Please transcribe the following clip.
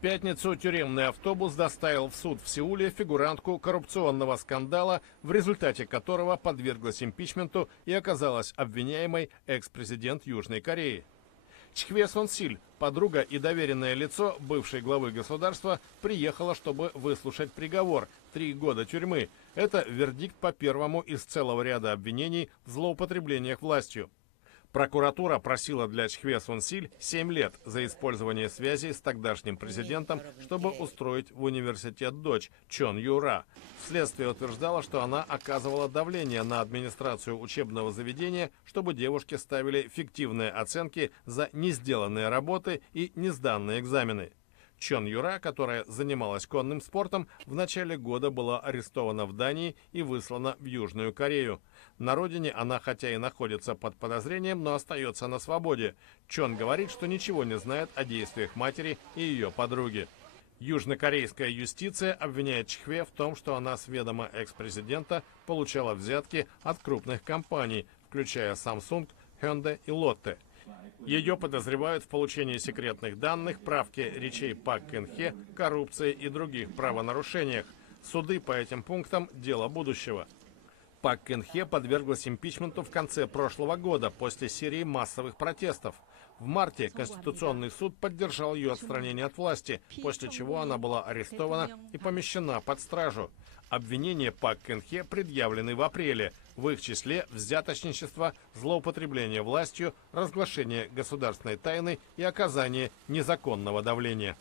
пятницу тюремный автобус доставил в суд в Сеуле фигурантку коррупционного скандала, в результате которого подверглась импичменту и оказалась обвиняемой экс-президент Южной Кореи. Чхве Сон Силь, подруга и доверенное лицо бывшей главы государства, приехала, чтобы выслушать приговор – 3 года тюрьмы. Это вердикт по первому из целого ряда обвинений в злоупотреблениях властью. Прокуратура просила для Чхве Сон Силь 7 лет за использование связей с тогдашним президентом, чтобы устроить в университет дочь Чон Юра. Следствие утверждало, что она оказывала давление на администрацию учебного заведения, чтобы девушки ставили фиктивные оценки за несделанные работы и несданные экзамены. Чон Юра, которая занималась конным спортом, в начале года была арестована в Дании и выслана в Южную Корею. На родине она хотя и находится под подозрением, но остается на свободе. Чон говорит, что ничего не знает о действиях матери и ее подруги. Южнокорейская юстиция обвиняет Чхве в том, что она с ведома экс-президента получала взятки от крупных компаний, включая Samsung, Hyundai и Lotte. Ее подозревают в получении секретных данных, правке речей Пак Кын Хе, коррупции и других правонарушениях. Суды по этим пунктам – дело будущего. Пак Кын Хе подверглась импичменту в конце прошлого года после серии массовых протестов. В марте Конституционный суд поддержал ее отстранение от власти, после чего она была арестована и помещена под стражу. Обвинения Пак Кын Хе предъявлены в апреле, в их числе взяточничество, злоупотребление властью, разглашение государственной тайны и оказание незаконного давления.